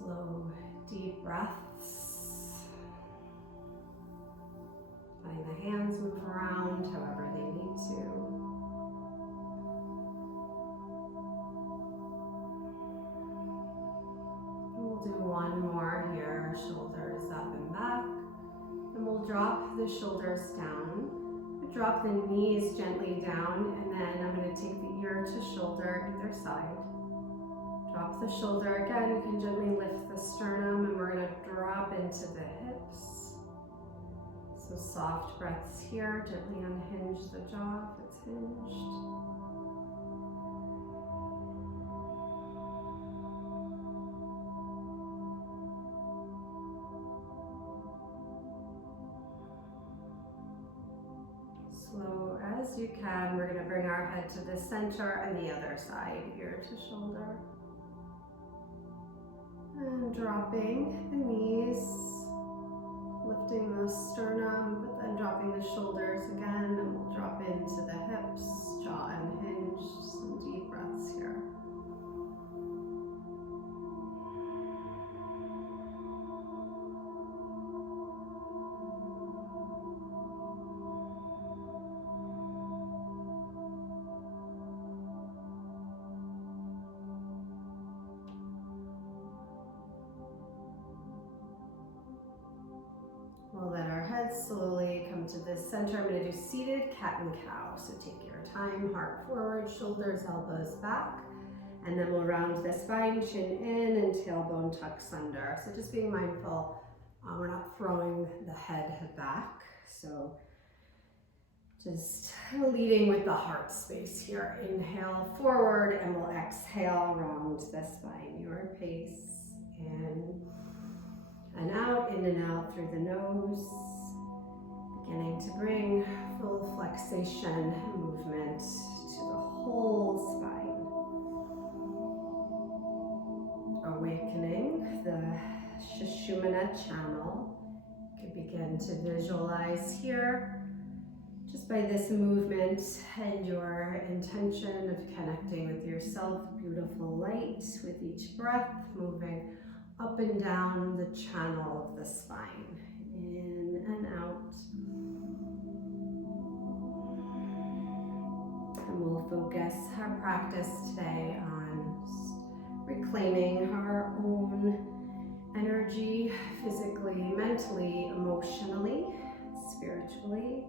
Slow, deep breaths. Letting the hands move around however they need to. We'll do one more here, shoulders up and back. And we'll drop the shoulders down. Drop the knees gently down, and then I'm going to take the ear to shoulder either side. Drop the shoulder again. You can gently lift the sternum, and we're going to drop into the hips. So soft breaths here. Gently unhinge the jaw if it's hinged. Slow as you can, we're going to bring our head to the center and the other side, ear to shoulder. And dropping the knees, lifting the sternum, but then dropping the shoulders again, and we'll drop into the hips, jaw unhinged, some deep breaths here. We'll let our heads slowly come to the center. I'm going to do seated cat and cow. So take your time, heart forward, shoulders, elbows back. And then we'll round the spine, chin in, and tailbone tucks under. So just being mindful, we're not throwing the head back. So just leading with the heart space here. Inhale forward, and we'll exhale, round the spine, your pace. In and out, in and out through the nose. Beginning to bring full flexation and movement to the whole spine. Awakening the Sushumna channel. You can begin to visualize here just by this movement and your intention of connecting with yourself. Beautiful light with each breath, moving up and down the channel of the spine, in and out. And we'll focus our practice today on reclaiming our own energy, physically, mentally, emotionally, spiritually.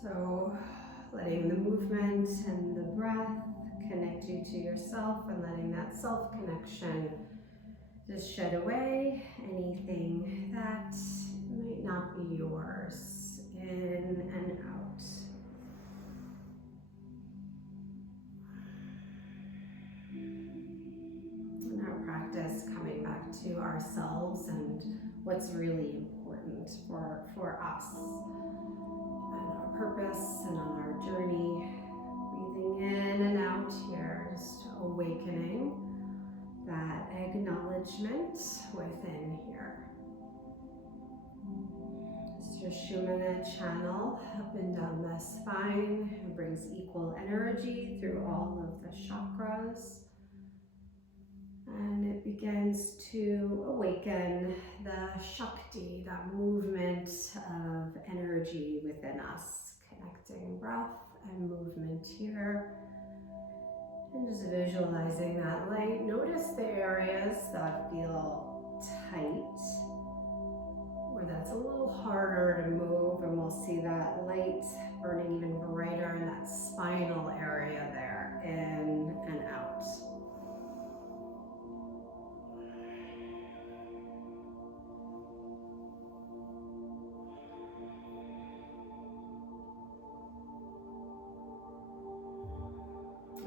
So letting the movement and the breath connect you to yourself, and letting that self-connection just shed away anything that might not be yours, in and out. In our practice, coming back to ourselves and what's really important for us and our purpose and on our journey. Breathing in and out here, just awakening that acknowledgement within here. Sushumna channel up and down the spine. It brings equal energy through all of the chakras. And it begins to awaken the Shakti, that movement of energy within us, connecting breath and movement here. And just visualizing that light. Notice the areas that feel tight, or that's a little harder to move, and we'll see that light burning even brighter in that spinal area there, in and out.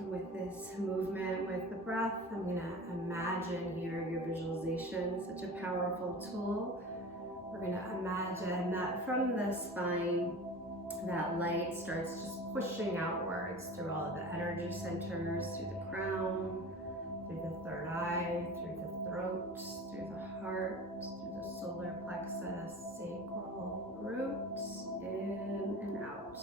With this movement, with the breath, I'm going to imagine here your visualization, such a powerful tool. We're going to imagine that from the spine, that light starts just pushing outwards through all of the energy centers, through the crown, through the third eye, through the throat, through the heart, through the solar plexus, sacral root, in and out.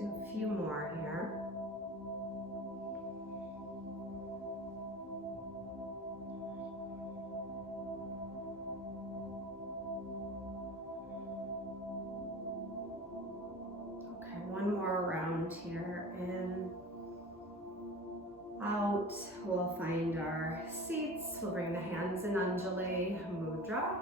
do a few more here. Okay, one more round here. In, out. We'll find our seats. We'll bring the hands in Anjali Mudra.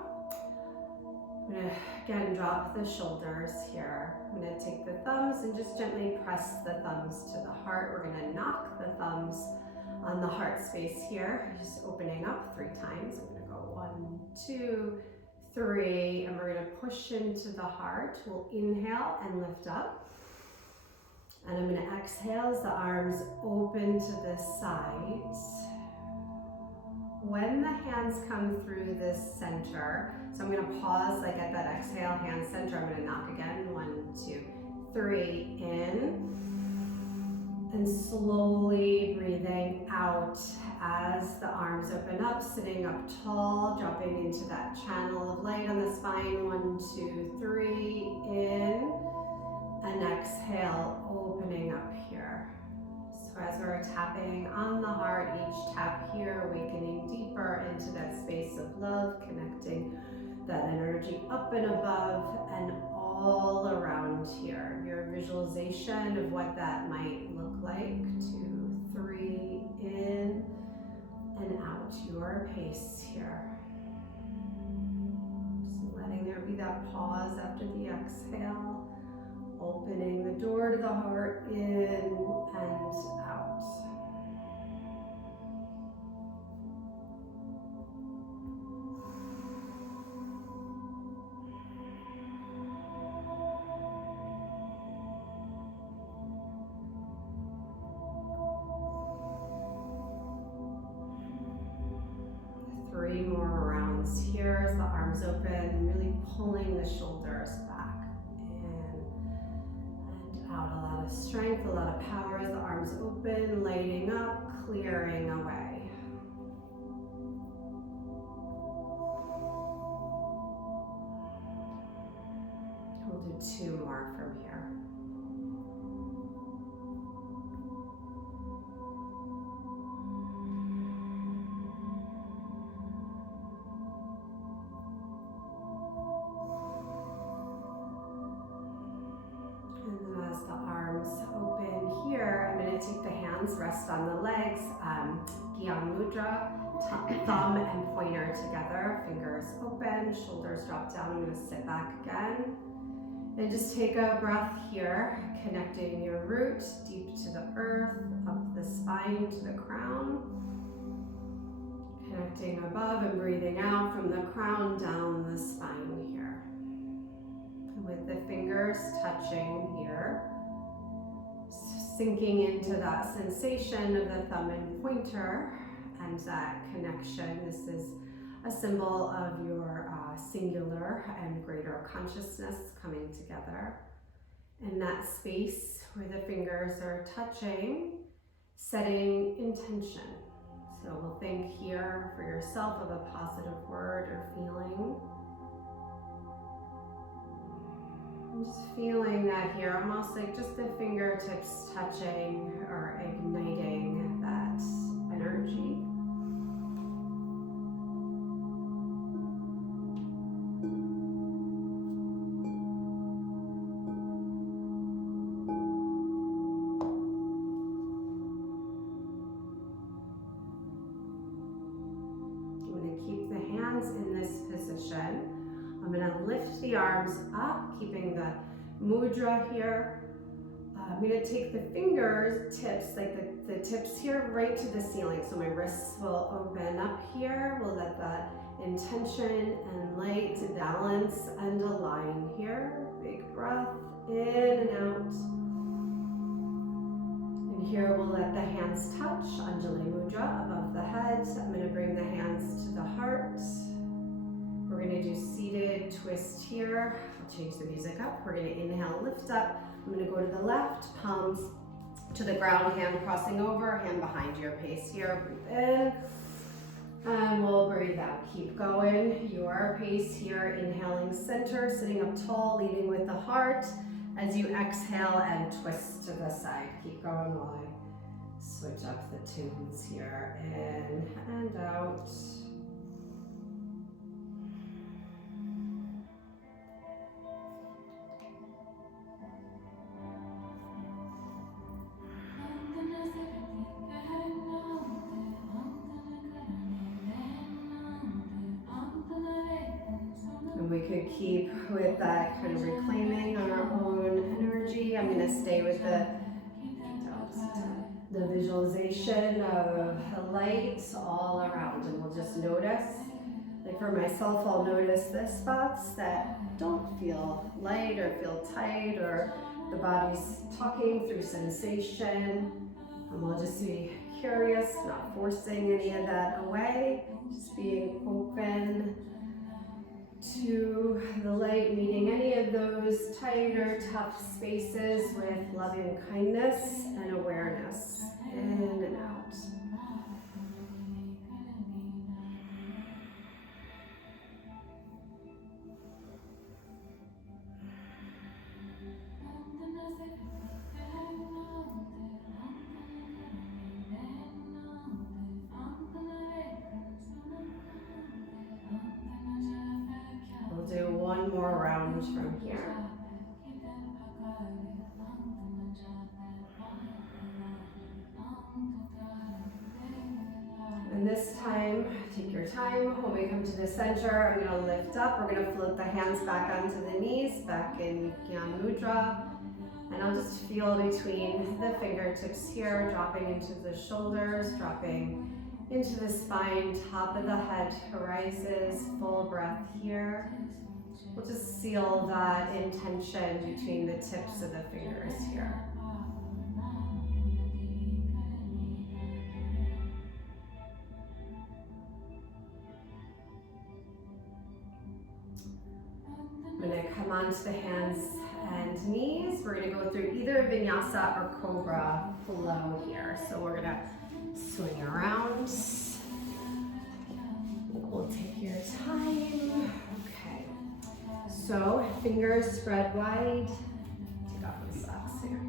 I'm going to again drop the shoulders here. I'm going to take the thumbs and just gently press the thumbs to the heart. We're going to knock the thumbs on the heart space here, just opening up 3 times. I'm going to go 1, 2, 3, and we're going to push into the heart. We'll inhale and lift up. And I'm going to exhale as the arms open to the sides. When the hands come through this center, so I'm going to pause like at that exhale, hand center. I'm going to knock again. 1, 2, 3, in. And slowly breathing out as the arms open up, sitting up tall, dropping into that channel of light on the spine. 1, 2, 3, in. And exhale, opening up here. So as we're tapping on the heart, each tap here, awakening deeper into that space of love, connecting that energy up and above and all around here. Your visualization of what that might look like. 2, 3, in and out. Your pace here. Just letting there be that pause after the exhale. Opening the door to the heart, in and out. Three more rounds here as the arms open, really pulling the shoulders back. Out, a lot of strength, a lot of power as the arms open, lighting up, clearing away. We'll do 2 more from here. Take the hands, rest on the legs, Gyan Mudra, thumb and pointer together, fingers open, shoulders drop down. I'm going to sit back again. And just take a breath here, connecting your root deep to the earth, up the spine to the crown. Connecting above and breathing out from the crown down the spine here. With the fingers touching here. Sinking into that sensation of the thumb and pointer and that connection. This is a symbol of your singular and greater consciousness coming together. In that space where the fingers are touching, setting intention. So we'll think here for yourself of a positive word or feeling. Just feeling that here, almost like just the fingertips touching or igniting that energy. I'm going to keep the hands in this position. I'm going to lift the arms up, keeping the mudra here. I'm going to take the fingers tips, like the tips here, right to the ceiling. So my wrists will open up here. We'll let that intention and light to balance and align here. Big breath in and out. And here we'll let the hands touch, Anjali Mudra above the head. I'm going to bring the hands to the heart. We're going to do seated twist here. I'll change the music up. We're going to inhale, lift up. I'm going to go to the left, palms to the ground, hand crossing over, hand behind your pace here. Breathe in, and we'll breathe out. Keep going. Your pace here, inhaling center, sitting up tall, leading with the heart. As you exhale and twist to the side, keep going while I switch up the tunes here. In and out. And we could keep with that kind of reclaiming on our own energy. I'm going to stay with the visualization of light all around, and we'll just notice. Like for myself, I'll notice the spots that don't feel light or feel tight, or the body's talking through sensation. And we'll just be curious, not forcing any of that away, just being open to the light, meeting any of those tight or tough spaces with loving kindness and awareness, in and out. Do one more round from here. And this time, take your time. When we come to the center, I'm going to lift up. We're going to float the hands back onto the knees, back in Gyan Mudra. And I'll just feel between the fingertips here, dropping into the shoulders, dropping into the spine, top of the head rises, full breath here. We'll just seal that intention between the tips of the fingers here. I'm going to come onto the hands and knees. We're going to go through either vinyasa or cobra flow here. So we're going to swing around. We'll take your time. Okay. So fingers spread wide. Take off my socks here.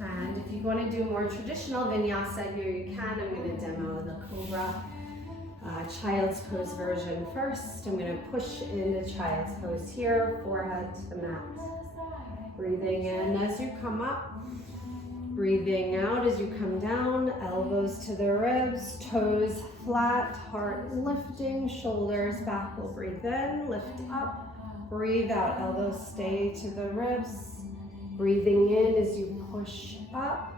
And if you want to do more traditional vinyasa here, you can. I'm going to demo the cobra child's pose version first. I'm going to push into child's pose here, forehead to the mat. Breathing in as you come up. Breathing out as you come down, elbows to the ribs, toes flat, heart lifting, shoulders back. We'll breathe in, lift up, breathe out, elbows stay to the ribs. Breathing in as you push up,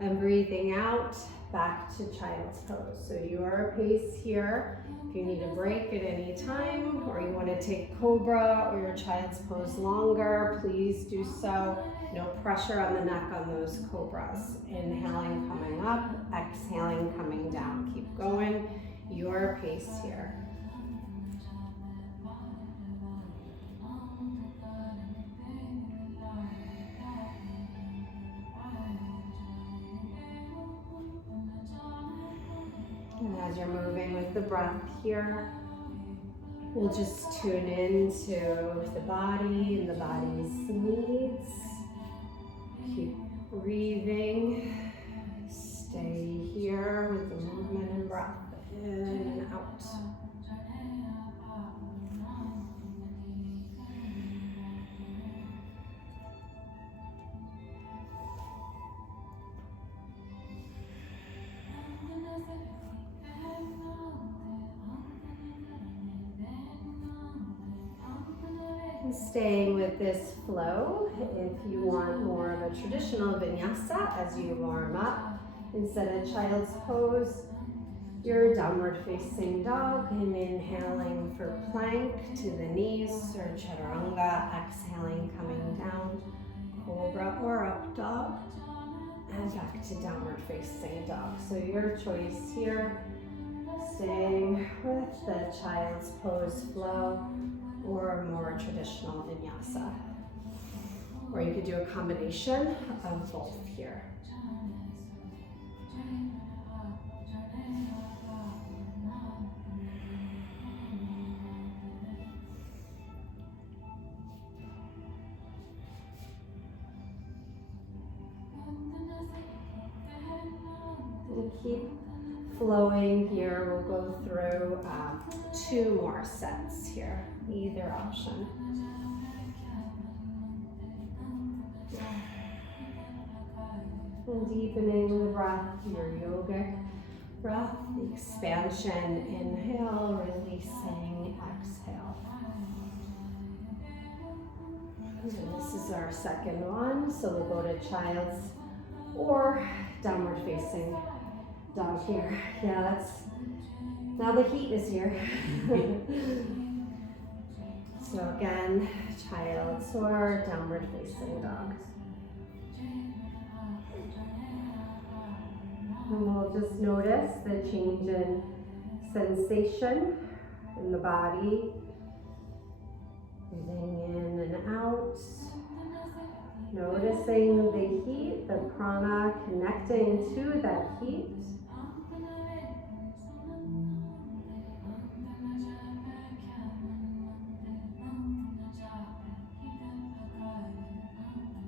and breathing out, back to child's pose. So your pace here. If you need a break at any time, or you want to take cobra or your child's pose longer, please do so. No pressure on the neck on those cobras. Inhaling, coming up, exhaling, coming down. Keep going, your pace here. And as you're moving with the breath here, we'll just tune into the body and the body's needs. Keep breathing. Stay here with the movement and breath in and out. Staying with this flow, if you want more of a traditional vinyasa as you warm up, instead of child's pose, your downward facing dog, and inhaling for plank to the knees, or chaturanga, exhaling coming down, cobra or up dog, and back to downward facing dog. So your choice here, staying with the child's pose flow, or a more traditional vinyasa. Or you could do a combination of both here. keep flowing here. We'll go through 2 more sets here, either option. And deepening the breath, your yogic breath, the expansion, inhale, releasing, exhale. And this is our second one, so we'll go to child's or downward facing dog here. Yeah, that's, now the heat is here. So again, child's or downward facing dog. And we'll just notice the change in sensation in the body. Breathing in and out. Noticing the heat, the prana connecting to that heat.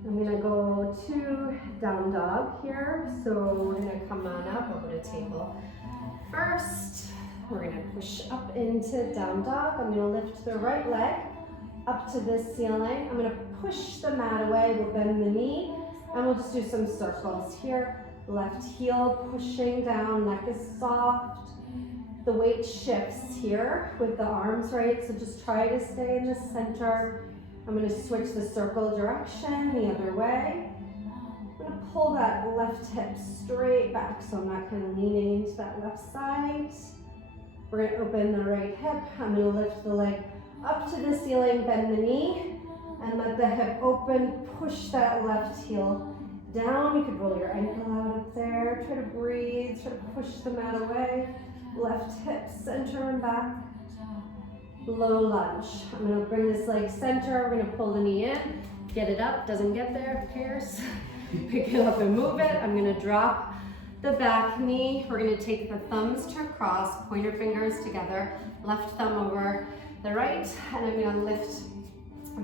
I'm going to go to down dog here. So we're going to come on up. I'll go to table first. We're going to push up into down dog. I'm going to lift the right leg up to the ceiling. I'm going to push the mat away. We'll bend the knee and we'll just do some circles here. Left heel pushing down, neck is soft. The weight shifts here with the arms, right? So just try to stay in the center. I'm going to switch the circle direction the other way. I'm going to pull that left hip straight back so I'm not kind of leaning into that left side. We're going to open the right hip. I'm going to lift the leg up to the ceiling, bend the knee, and let the hip open. Push that left heel down. You could roll your ankle out up there. Try to breathe, try to push the mat away. Left hip, center and back. Low lunge. I'm going to bring this leg center. We're going to pull the knee in, get it up. Doesn't get there, who cares? Pick it up and move it. I'm going to drop the back knee. We're going to take the thumbs to cross, pointer fingers together, left thumb over the right, and I'm going to lift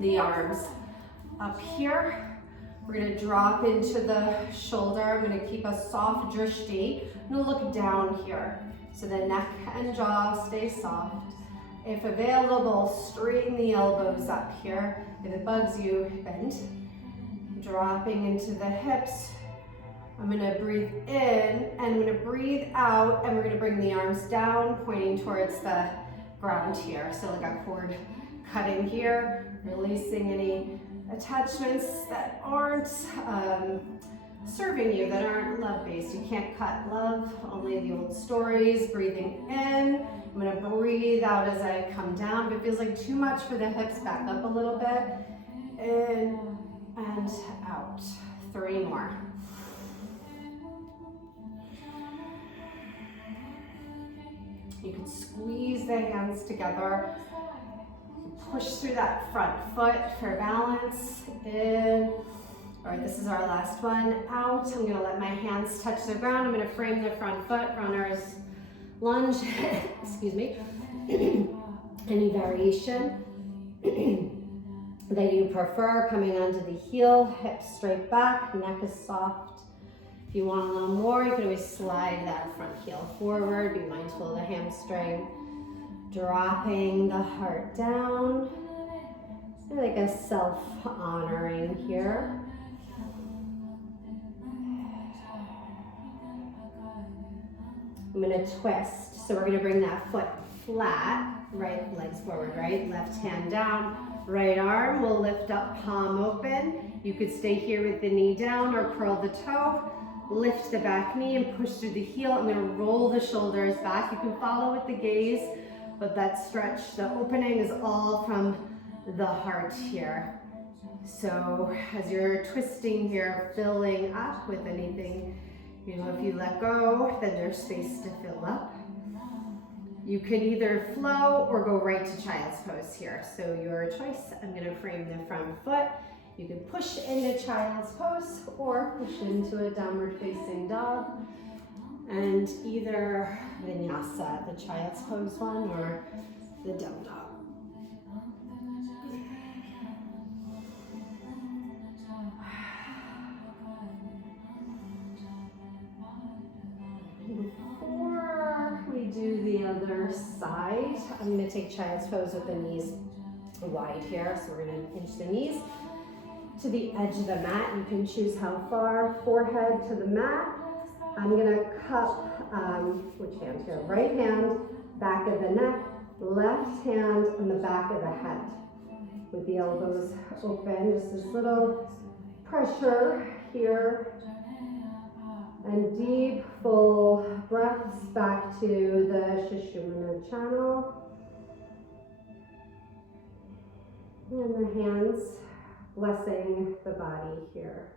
the arms up here. We're going to drop into the shoulder. I'm going to keep a soft drishti. I'm going to look down here. So the neck and jaw stay soft. If available, straighten the elbows up here. If it bugs you, bend. Dropping into the hips. I'm going to breathe in and I'm going to breathe out, and we're going to bring the arms down, pointing towards the ground here. So like a cord cutting here, releasing any attachments that aren't serving you, that aren't love-based. You can't cut love, only the old stories. Breathing in. I'm going to breathe out as I come down. If it feels like too much for the hips, back up a little bit. In and out. 3 more. You can squeeze the hands together. Push through that front foot for balance. In. All right, this is our last one. Out. I'm going to let my hands touch the ground. I'm going to frame the front foot, runner's lunge. Excuse me. Any variation that you prefer, coming onto the heel, hips straight back, neck is soft. If you want a little more, you can always slide that front heel forward. Be mindful of the hamstring. Dropping the heart down. Like a self-honoring here. I'm going to twist. So we're going to bring that foot flat, right legs forward, right? Left hand down, right arm. We'll lift up, palm open. You could stay here with the knee down or curl the toe. Lift the back knee and push through the heel. I'm going to roll the shoulders back. You can follow with the gaze, but that stretch, the opening is all from the heart here. So as you're twisting here, filling up with anything, you know, if you let go, then there's space to fill up. You can either flow or go right to child's pose here. So your choice. I'm going to frame the front foot. You can push into child's pose or push into a downward facing dog. And either vinyasa, the child's pose one, or the down dog. wide. I'm going to take child's pose with the knees wide here. So we're going to inch the knees to the edge of the mat. You can choose how far, forehead to the mat. I'm going to cup, which hand here? Right hand, back of the neck, left hand on the back of the head. With the elbows open, just this little pressure here. And deep, full breaths back to the Sushumna channel. And the hands blessing the body here.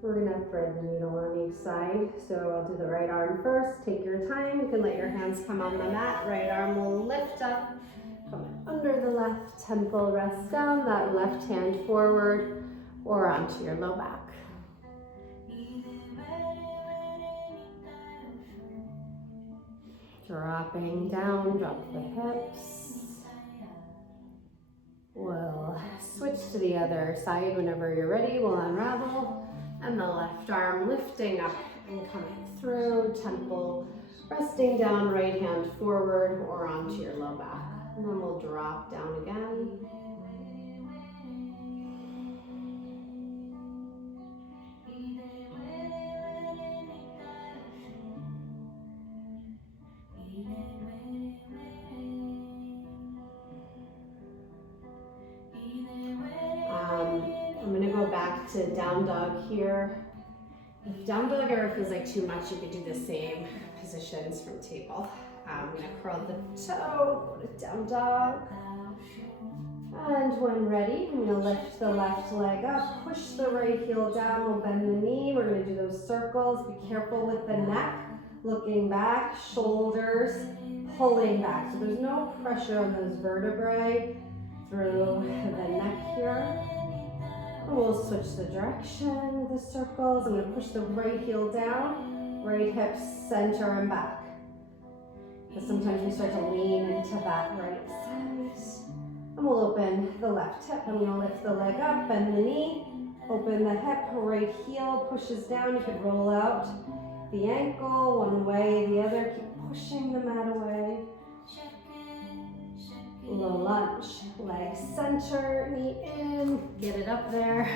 We're gonna thread the needle on each side. So I'll do the right arm first. Take your time. You can let your hands come on the mat. Right arm will lift up. Come under the left temple, rest down. That left hand forward or onto your low back. Dropping down, drop the hips. We'll switch to the other side whenever you're ready. We'll unravel. And the left arm lifting up and coming through, temple resting down, right hand forward or onto your low back. And then we'll drop down again. I'm going to go back to down dog here. If down dog ever feels like too much, you could do the same positions from table. I'm going to curl the toe, go to down dog. And when ready, I'm going to lift the left leg up, push the right heel down, we'll bend the knee. We're going to do those circles. Be careful with the neck, looking back, shoulders pulling back. So there's no pressure on those vertebrae through the neck here. And we'll switch the direction of the circles. I'm going to push the right heel down, right hip center and back. Because sometimes we start to lean into that right side. And we'll open the left hip. I'm going to lift the leg up, bend the knee, open the hip, right heel pushes down. You could roll out the ankle one way, the other. Keep pushing the mat away. Low lunge, leg center, knee in, get it up there.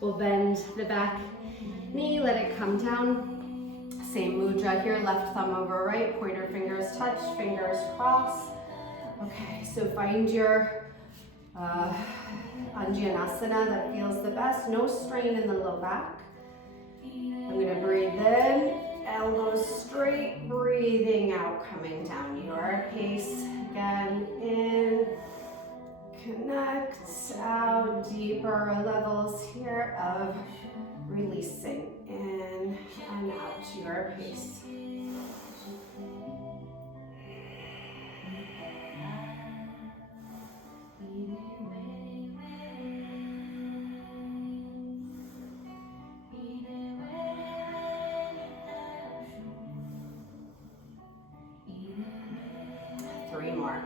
We'll bend the back knee, let it come down. Same mudra here, left thumb over right, pointer fingers touch, fingers cross. Okay, so find your Anjanasana that feels the best. No strain in the low back. I'm gonna breathe in, elbows straight, breathing out, coming down your pace. Again, in, connect, out, deeper levels here of releasing in and out to your pace. Three more.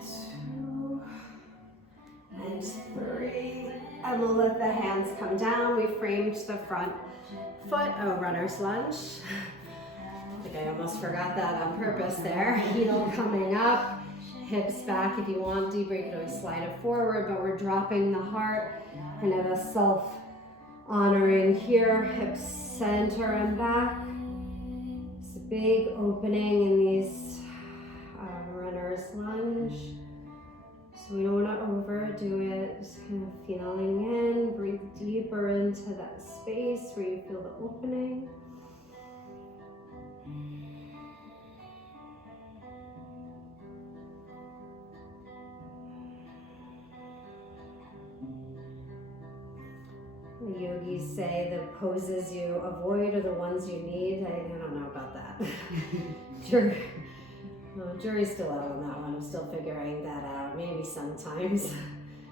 2 and 3. And we'll let the hands come down. We framed the front foot, runner's lunge. I think I almost forgot that on purpose there. Heel coming up, hips back if you want deeper. You can always slide it forward, but we're dropping the heart, kind of a self-honoring here, hips center and back. It's a big opening in these runner's lunge. So we don't want to overdo it. Just kind of feeling in, breathe deeper into that space where you feel the opening. The yogis say the poses you avoid are the ones you need. I don't know about that. Jury's still out on that one. I'm still figuring that out. Maybe sometimes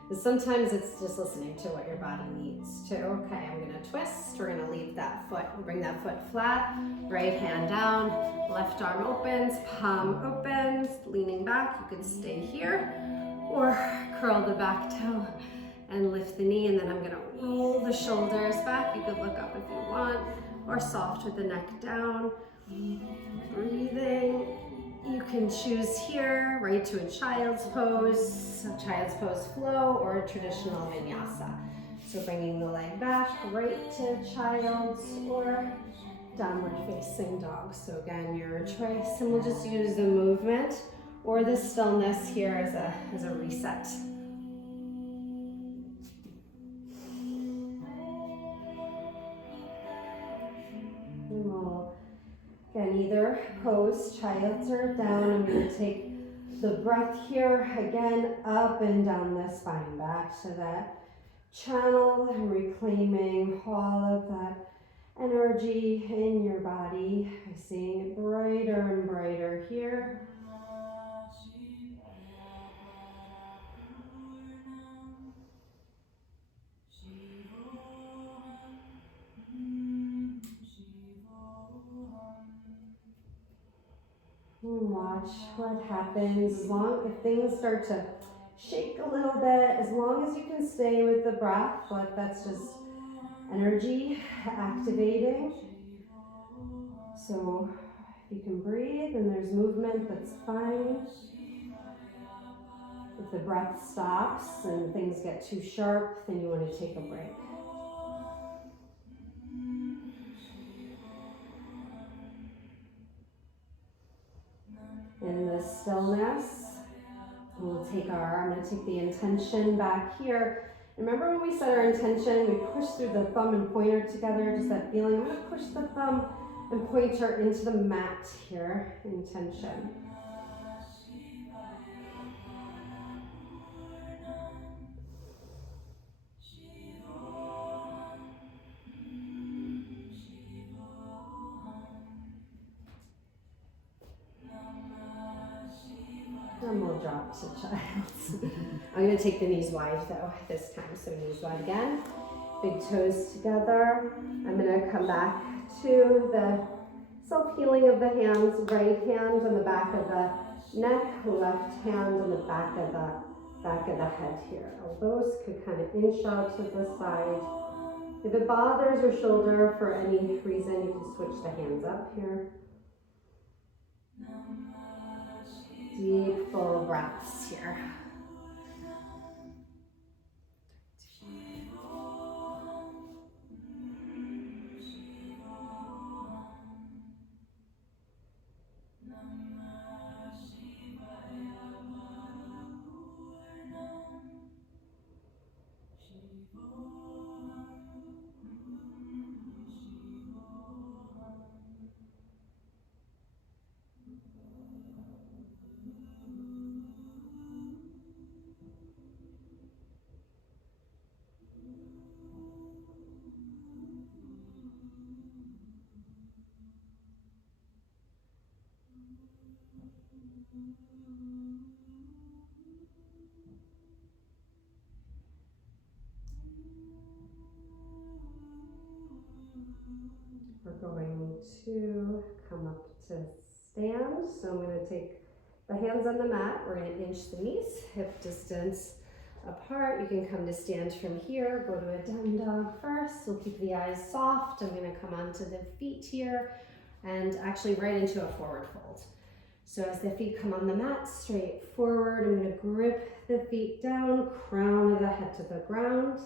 Because sometimes it's just listening to what your body needs too. Okay, I'm gonna twist. We're gonna leave that foot, bring that foot flat, right hand down, left arm opens, palm opens, leaning back. You could stay here or curl the back toe and lift the knee, and then I'm gonna roll the shoulders back. You could look up if you want, or soft with the neck down. Breathing. You can choose here, right to a child's pose flow, or a traditional vinyasa. So bringing the leg back, right to child's, or downward facing dog. So again, your choice, and we'll just use the movement or the stillness here as a reset. And we'll, again, either pose, child's or down. I'm going to take the breath here, again, up and down the spine, back to that channel, and reclaiming all of that energy in your body. I'm seeing it brighter and brighter here. And watch what happens. If things start to shake a little bit, as long as you can stay with the breath, like that's just energy activating. So if you can breathe and there's movement, that's fine. If the breath stops and things get too sharp, then you want to take a break. In the stillness, I'm going to take the intention back here. Remember when we set our intention, we push through the thumb and pointer together, just that feeling. I'm going to push the thumb and pointer into the mat here, intention. And we'll drop to child's. I'm going to take the knees wide though this time. So knees wide again. Big toes together. I'm going to come back to the self-healing of the hands. Right hand on the back of the neck, left hand on the back of the head here. Elbows could kind of inch out to the side. If it bothers your shoulder for any reason, you can switch the hands up here. Deep, full breaths here. We're going to come up to stand. So I'm going to take the hands on the mat. We're going to inch the knees, hip distance apart. You can come to stand from here. Go to a down dog first. We'll keep the eyes soft. I'm going to come onto the feet here and actually right into a forward fold. So as the feet come on the mat, straight forward, I'm going to grip the feet down, crown of the head to the ground.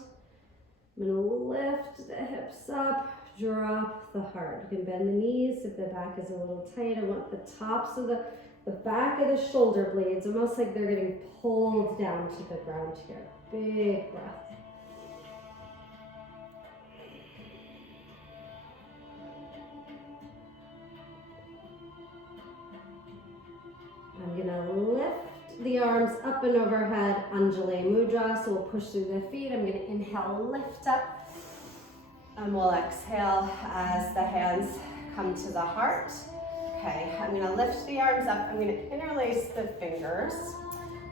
I'm going to lift the hips up, drop the heart. You can bend the knees if the back is a little tight. I want the tops of the back of the shoulder blades, almost like they're getting pulled down to the ground here. Big breath. I'm gonna lift the arms up and overhead, Anjali Mudra. So we'll push through the feet. I'm gonna inhale, lift up, and we'll exhale as the hands come to the heart. Okay, I'm gonna lift the arms up. I'm gonna interlace the fingers.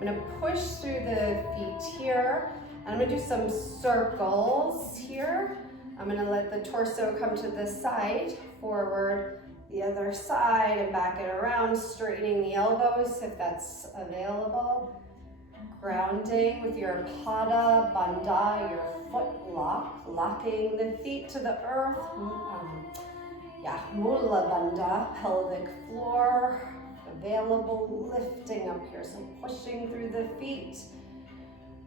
I'm gonna push through the feet here. And I'm gonna do some circles here. I'm gonna let the torso come to the side, forward, the other side, and back it around, straightening the elbows if that's available. Grounding with your pada, bandha, your foot lock, locking the feet to the earth. Mula bandha, pelvic floor, available, lifting up here. So pushing through the feet,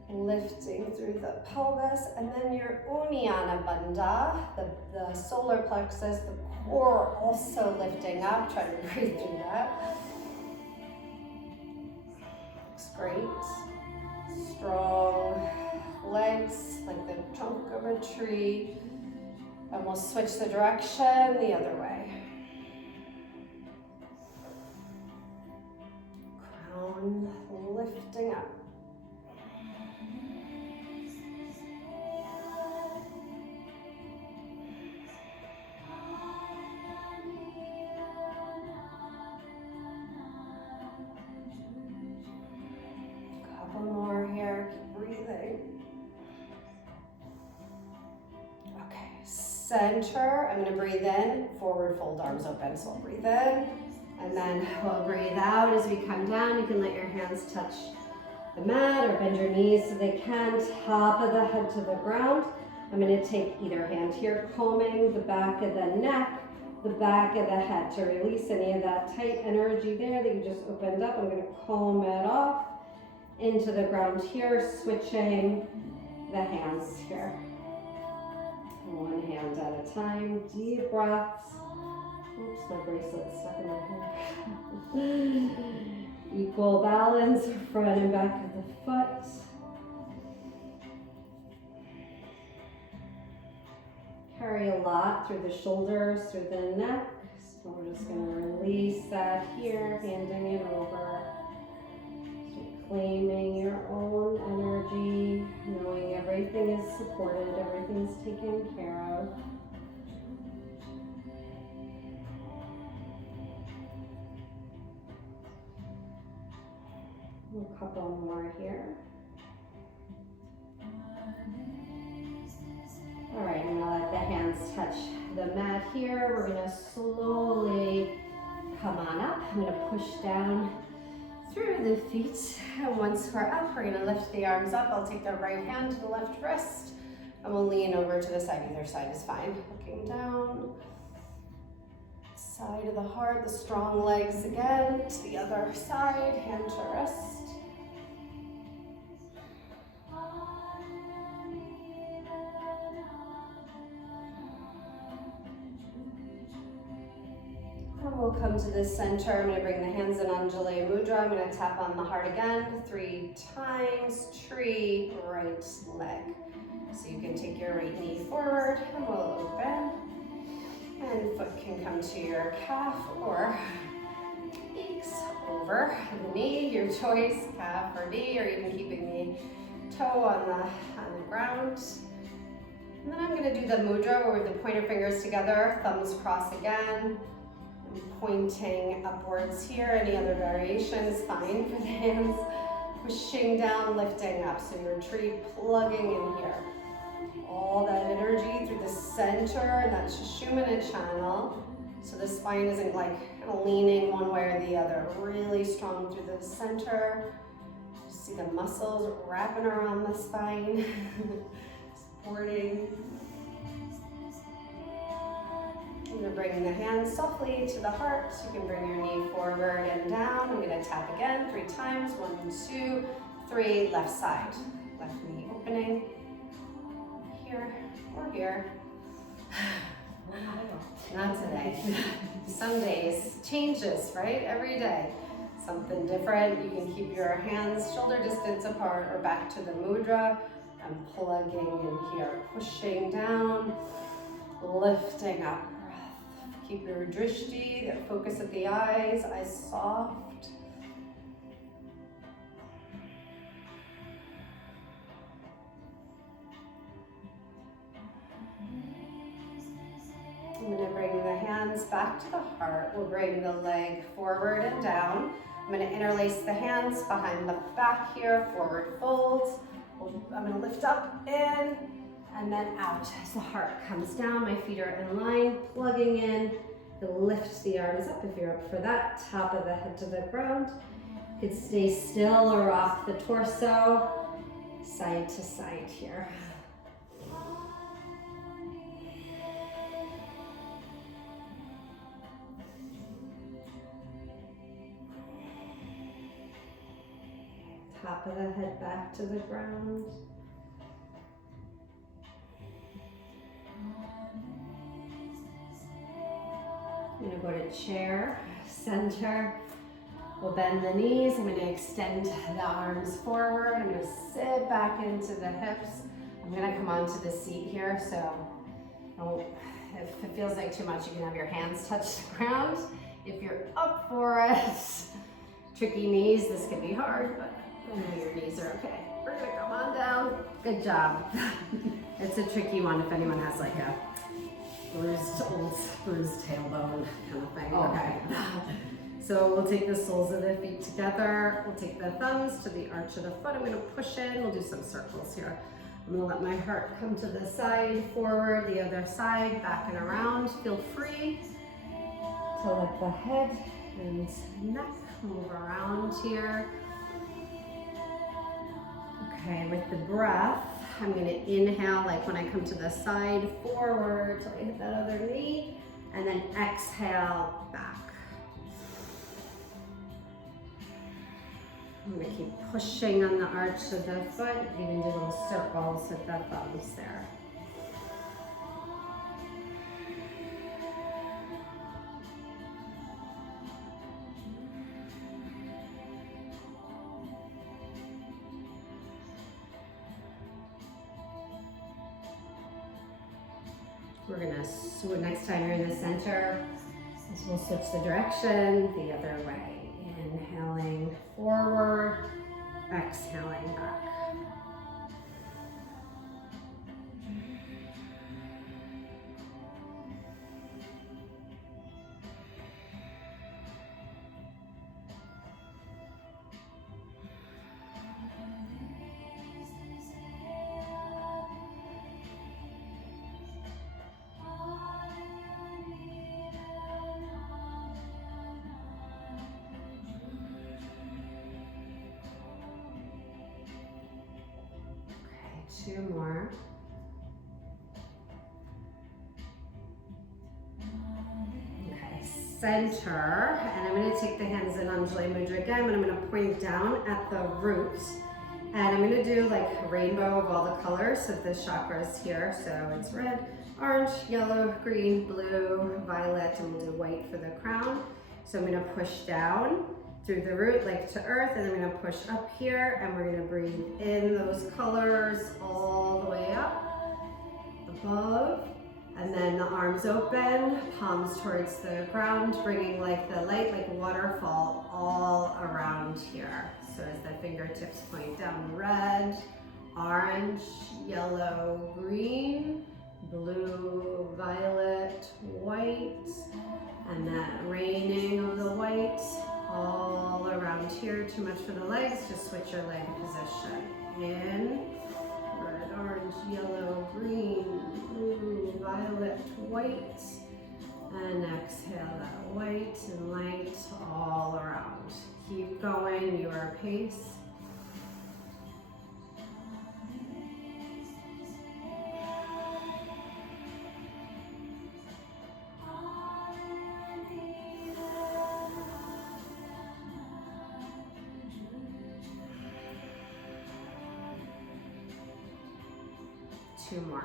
lifting through the pelvis, and then your Uddiyana bandha, the solar plexus, the core also lifting up. Try to breathe through that. Looks great. Strong legs like the trunk of a tree. And we'll switch the direction the other way. Crown lifting up. Couple more here, keep breathing. Center, I'm gonna breathe in, forward fold arms open. So I'll breathe in, and then we'll breathe out as we come down. You can let your hands touch the mat or bend your knees so they can. Top of the head to the ground. I'm gonna take either hand here, combing the back of the neck, the back of the head to release any of that tight energy there that you just opened up. I'm gonna comb it off into the ground here, switching the hands here. One hand at a time, deep breaths. Oops, my bracelet's stuck in my hair. Equal balance, front and back of the foot. Carry a lot through the shoulders, through the neck. So we're just going to release that here, handing it over. Claiming your own energy, knowing everything is supported, everything's taken care of. A couple more here. All right, I'm gonna let the hands touch the mat here. We're gonna slowly come on up. I'm gonna push down through the feet, and once we're up, we're gonna lift the arms up. I'll take the right hand to the left wrist, and we'll lean over to the side. Either side is fine. Looking down, side of the heart, the strong legs again, to the other side, hand to wrist. We'll come to the center. I'm going to bring the hands in Anjali Mudra. I'm going to tap on the heart again 3 times. Tree, right leg. So you can take your right knee forward and we'll open. And foot can come to your calf or peeks over the knee, your choice, calf or knee, or even keeping the toe on the ground. And then I'm going to do the mudra where we have the pointer fingers together, thumbs cross again. Pointing upwards here. Any other variation is fine for the hands. Pushing down, lifting up. So your tree plugging in here. All that energy through the center, and that Sushumna channel. So the spine isn't like leaning one way or the other. Really strong through the center. See the muscles wrapping around the spine. Supporting. I'm going to bring the hands softly to the heart. You can bring your knee forward and down. I'm going to tap again 3 times. 1, 2, 3. Left side. Left knee opening. Here or here. Not today. Some days changes, right? Every day. Something different. You can keep your hands shoulder distance apart or back to the mudra. I'm plugging in here. Pushing down. Lifting up. Keep your drishti, that focus of the eyes soft. I'm going to bring the hands back to the heart. We'll bring the leg forward and down. I'm gonna interlace the hands behind the back here, forward fold. I'm gonna lift up, in, and then out as the heart comes down. My feet are in line, plugging in. Lift the arms up if you're up for that. Top of the head to the ground. You can stay still or rock the torso, side to side here. Top of the head back to the ground. I'm gonna go to chair, center. We'll bend the knees. I'm gonna extend the arms forward. I'm gonna sit back into the hips. I'm gonna come onto the seat here, so if it feels like too much, you can have your hands touch the ground. If you're up for it, tricky knees, this can be hard, but I know your knees are okay. We're gonna come on down. Good job. It's a tricky one if anyone has like a bruised tailbone kind of thing. Okay. So we'll take the soles of the feet together. We'll take the thumbs to the arch of the foot. I'm gonna push in. We'll do some circles here. I'm gonna let my heart come to the side, forward, the other side, back and around. Feel free to let the head and neck move around here. Okay, with the breath, I'm gonna inhale like when I come to the side, forward till I hit that other knee, and then exhale back. I'm gonna keep pushing on the arch of the foot, even do little circles with the thumbs there. We're gonna, next time you're in the center, we'll switch the direction the other way. Inhaling forward, exhaling back. Two more. Okay, center, and I'm going to take the hands in Anjali Mudra again, and I'm going to point down at the roots, and I'm going to do like a rainbow of all the colors of the chakras here. So it's red, orange, yellow, green, blue, violet, and we'll do white for the crown. So I'm going to push down through the root, like to earth, and then I'm gonna push up here, and we're gonna breathe in those colors all the way up, above, and then the arms open, palms towards the ground, bringing like the light, like a waterfall all around here. So as the fingertips point down, red, orange, yellow, green, blue, violet, white, and that raining of the white all around here. Too much for the legs, just switch your leg position. In, red, orange, yellow, green, blue, violet, white, and exhale that white and light all around. Keep going your pace. Two more.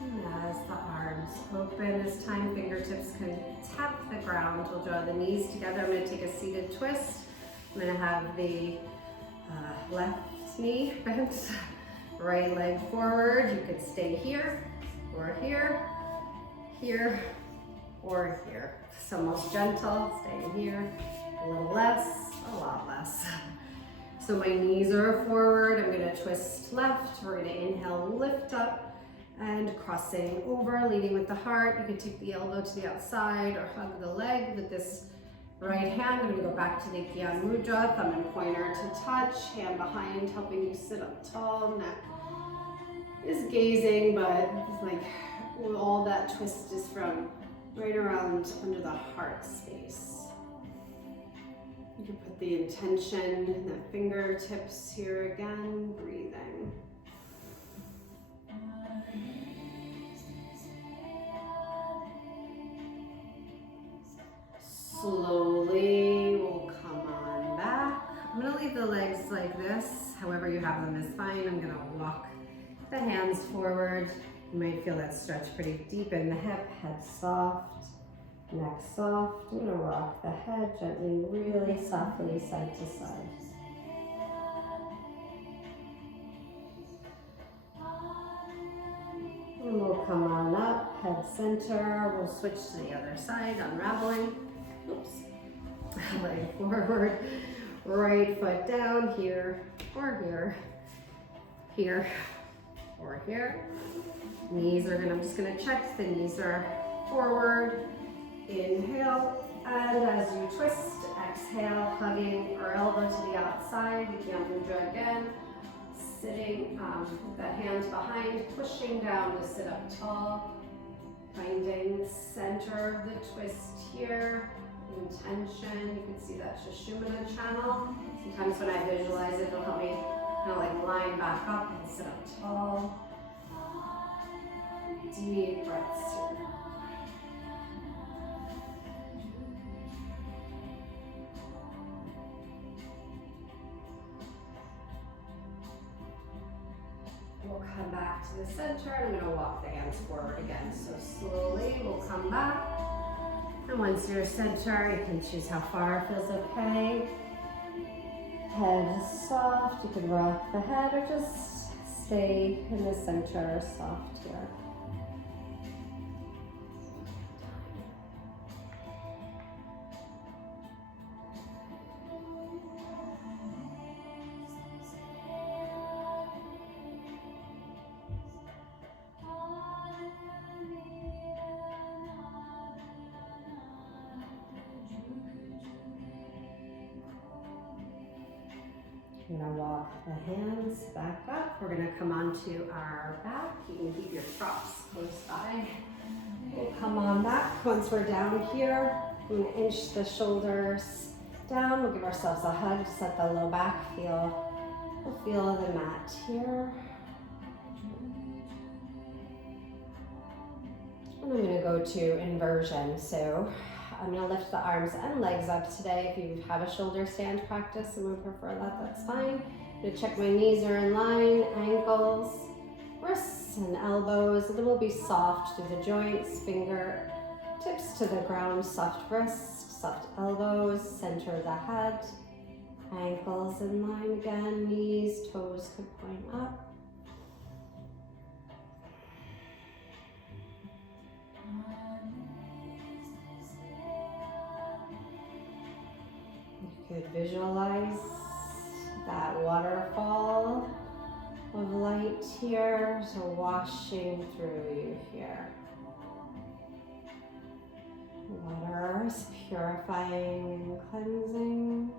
And as the arms open, this time fingertips can tap the ground. We'll draw the knees together. I'm going to take a seated twist. I'm going to have the left knee bent. Right leg forward. You could stay here, or here, or here. So most gentle, staying here, a little less. a lot less. So my knees are forward. I'm gonna twist left. We're gonna inhale, lift up, and crossing over, leading with the heart. You can take the elbow to the outside or hug the leg with this right hand. I'm gonna go back to the Gyan Mudra, thumb and pointer to touch, hand behind, helping you sit up tall. Neck is gazing, but like all that twist is from right around under the heart space. You can put the intention in the fingertips here again, breathing. Slowly, we'll come on back. I'm gonna leave the legs like this. However you have them is fine. I'm gonna walk the hands forward. You might feel that stretch pretty deep in the hip, head soft, neck soft. I'm gonna rock the head gently, really softly side to side. And we'll come on up, head center. We'll switch to the other side, unraveling. Oops. Leg forward, right foot down, here or here, here or here. Knees are I'm just gonna check, the knees are forward. Inhale, and as you twist, exhale, hugging our elbow to the outside, Gyan Mudra again. Sitting with the hands behind, pushing down to sit up tall. Finding center of the twist here. Intention, you can see that Sushumna channel. Sometimes when I visualize it, it'll help me kind of like line back up and sit up tall. Deep breaths here. We'll come back to the center. I'm going to walk the hands forward again. So slowly we'll come back. And once you're center, you can choose how far feels okay. Head is soft. You can rock the head or just stay in the center, soft here. We're gonna walk the hands back up. We're gonna come onto our back. You can keep your props close by. We'll come on back. Once we're down here, we're gonna inch the shoulders down. We'll give ourselves a hug. Just let the low back feel. We'll feel the mat here. And I'm gonna go to inversion. So I'm gonna lift the arms and legs up today. If you have a shoulder stand practice and would prefer that, that's fine. I'm gonna check my knees are in line, ankles, wrists and elbows. And then we'll be soft through the joints, finger tips to the ground, soft wrists, soft elbows, center of the head, ankles in line again, knees, toes could point up. You could visualize that waterfall of light here, so washing through you here. Water is purifying and cleansing.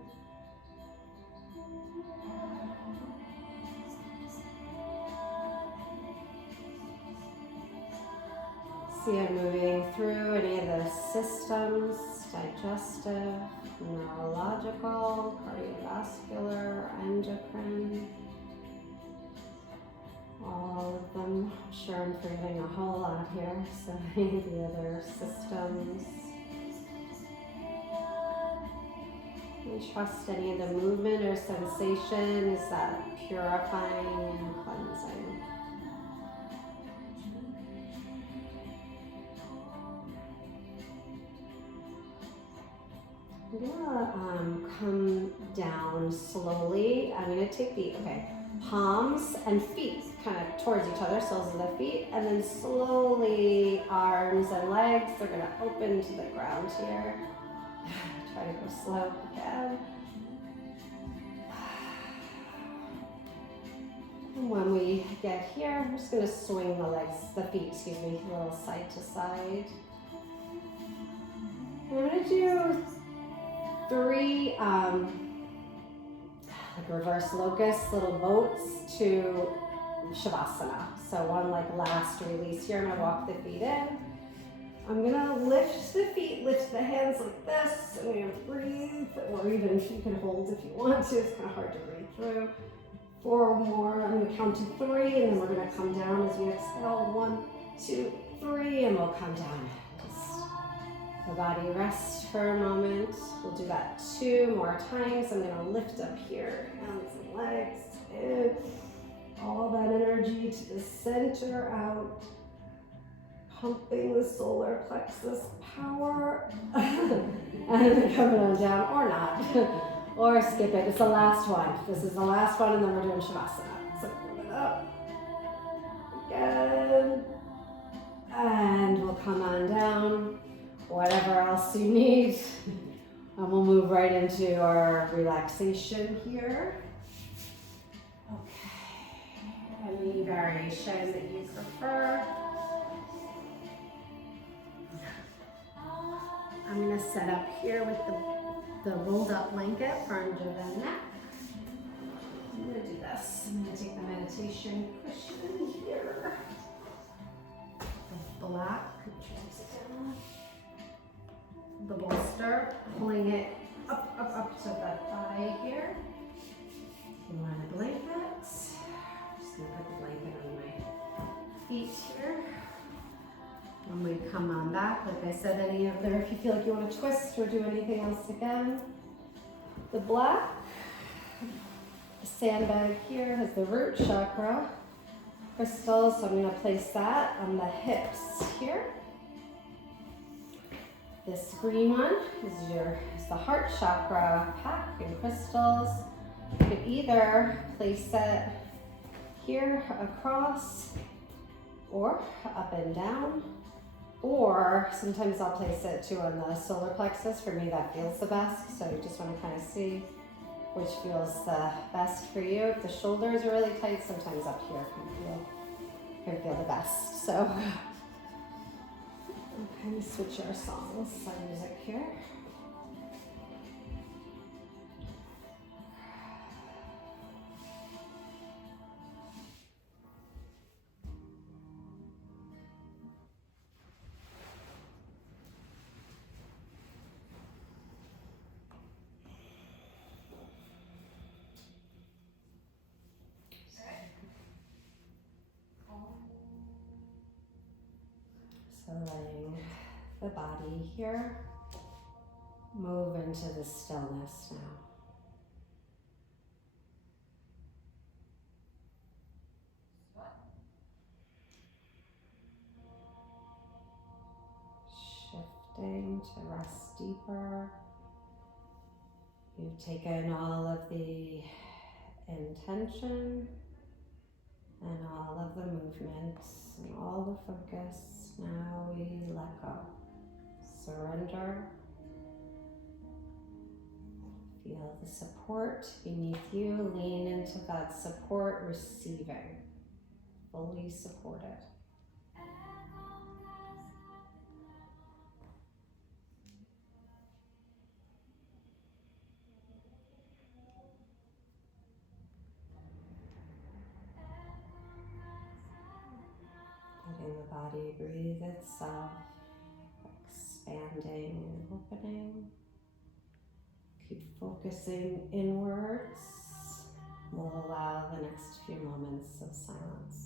See it moving through any of the systems, digestive, neurological, cardiovascular, endocrine, all of them. I'm sure I'm forgetting a whole lot here, so any of the other systems. And trust any of the movement or sensation is that purifying and cleansing. I'm gonna come down slowly. I'm gonna take the, palms and feet kind of towards each other, soles of the feet, and then slowly arms and legs, they're gonna open to the ground here. Try to go slow again. And when we get here, I'm just going to swing the feet, a little side to side. And I'm going to do 3 reverse locust, little boats to Shavasana. So one last release here. I'm going to walk the feet in. I'm going to lift the feet, lift the hands like this. I'm going to breathe, or even if you can hold if you want to. It's kind of hard to breathe through. 4 more. I'm going to count to 3, and then we're going to come down as we exhale. 1, 2, 3, and we'll come down. Just the body rest for a moment. We'll do that 2 more times. I'm going to lift up here, hands and legs, in. All that energy to the center, out. Pumping the solar plexus power. And coming on down, or not. Or skip it. It's the last one. This is the last one, and then we're doing Shavasana. So coming up. Again. And we'll come on down. Whatever else you need. And we'll move right into our relaxation here. Okay. Any variation that you prefer. I'm going to set up here with the rolled up blanket for under the neck. I'm going to do this. I'm going to take the meditation cushion here. The black, the bolster, pulling it up to the thigh here. If you want a blanket, I'm just going to put the blanket on my feet here. When we come on back, like I said, if you feel like you want to twist or do anything else again. The black sandbag here has the root chakra crystal, so I'm going to place that on the hips here. This green one is the heart chakra pack and crystals. You could either place it here across or up and down. Or sometimes I'll place it too on the solar plexus. For me, that feels the best. So you just want to kind of see which feels the best for you. If the shoulders are really tight, sometimes up here can feel the best. So I'll kind of switch our songs, our music here. So letting the body here move into the stillness now. Shifting to rest deeper. You've taken all of the intention and all of the movements and all the focus. Now we let go. Surrender. Feel the support beneath you. Lean into that support, receiving. Fully supported. Letting the body breathe itself, expanding and opening. Keep focusing inwards. We'll allow the next few moments of silence.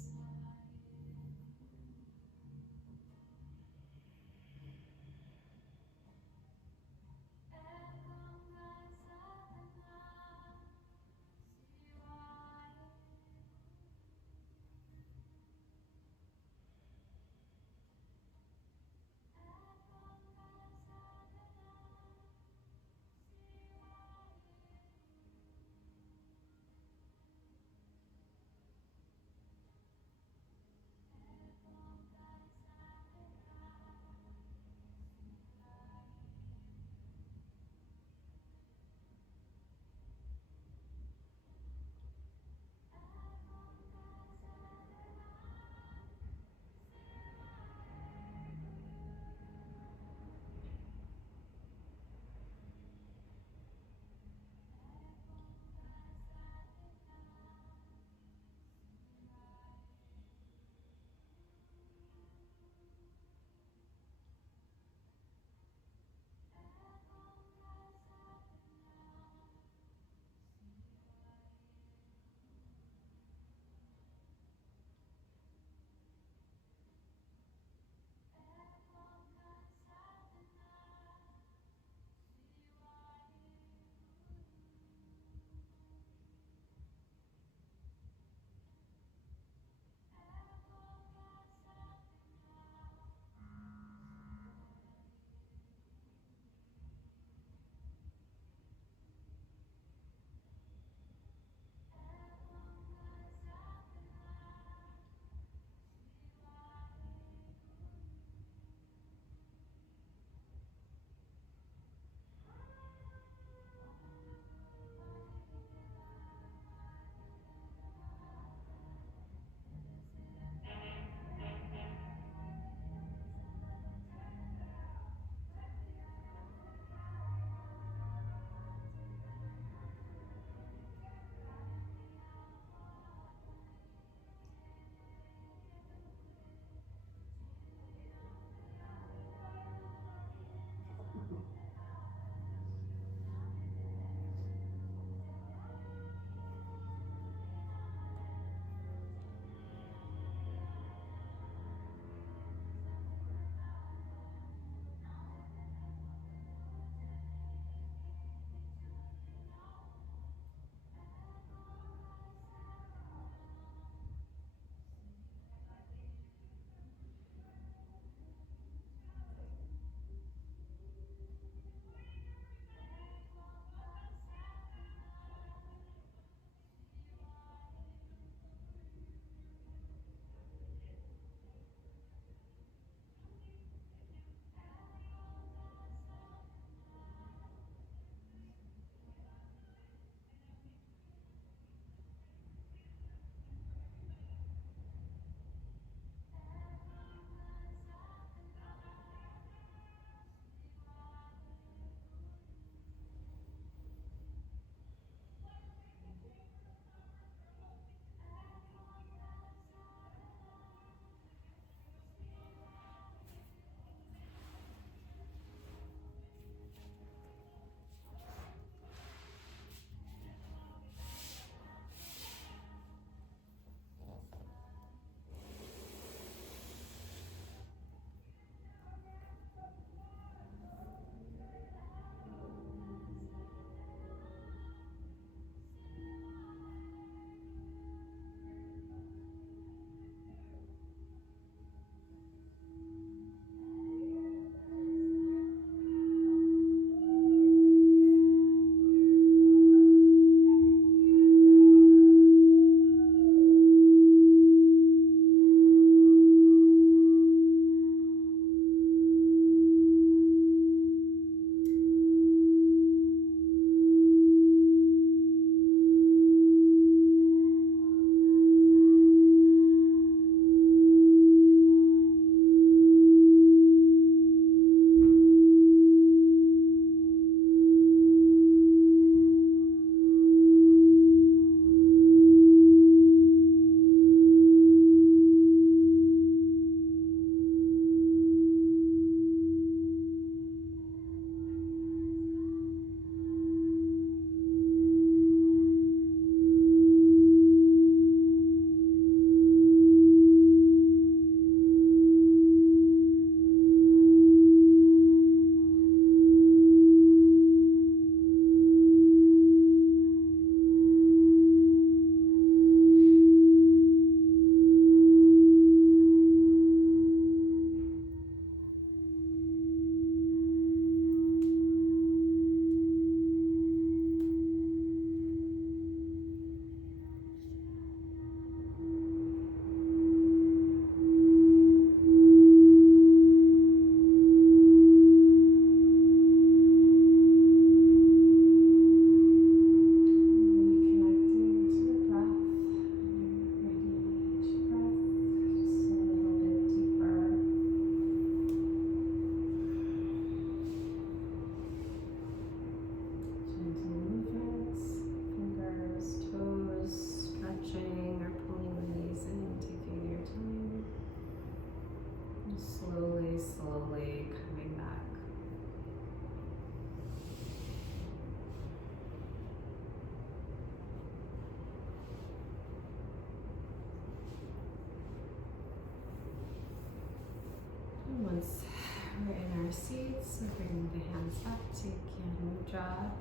mudra,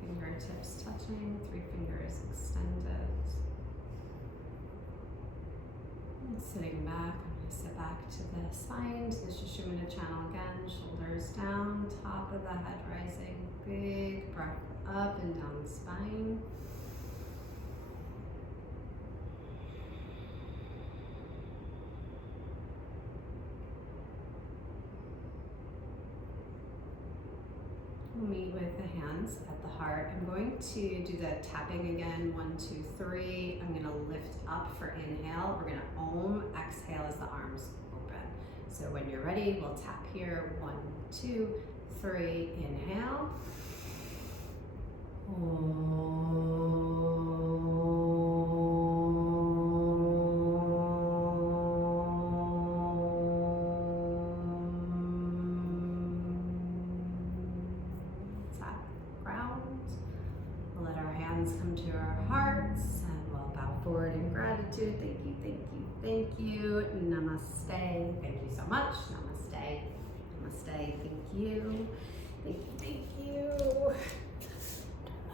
fingertips touching, 3 fingers extended. And sitting back, I'm going to sit back to the spine, to the Sushumna channel again, shoulders down, top of the head rising, big breath up and down the spine. We'll meet with the hands at the heart. I'm going to do the tapping again, 1, 2, 3. I'm gonna lift up for inhale. We're gonna Om, exhale as the arms open. So when you're ready, we'll tap here, 1, 2, 3, inhale. Come to our hearts and we'll bow forward in gratitude. Thank you, thank you, thank you. Namaste. Thank you so much. Namaste. Namaste. Thank you.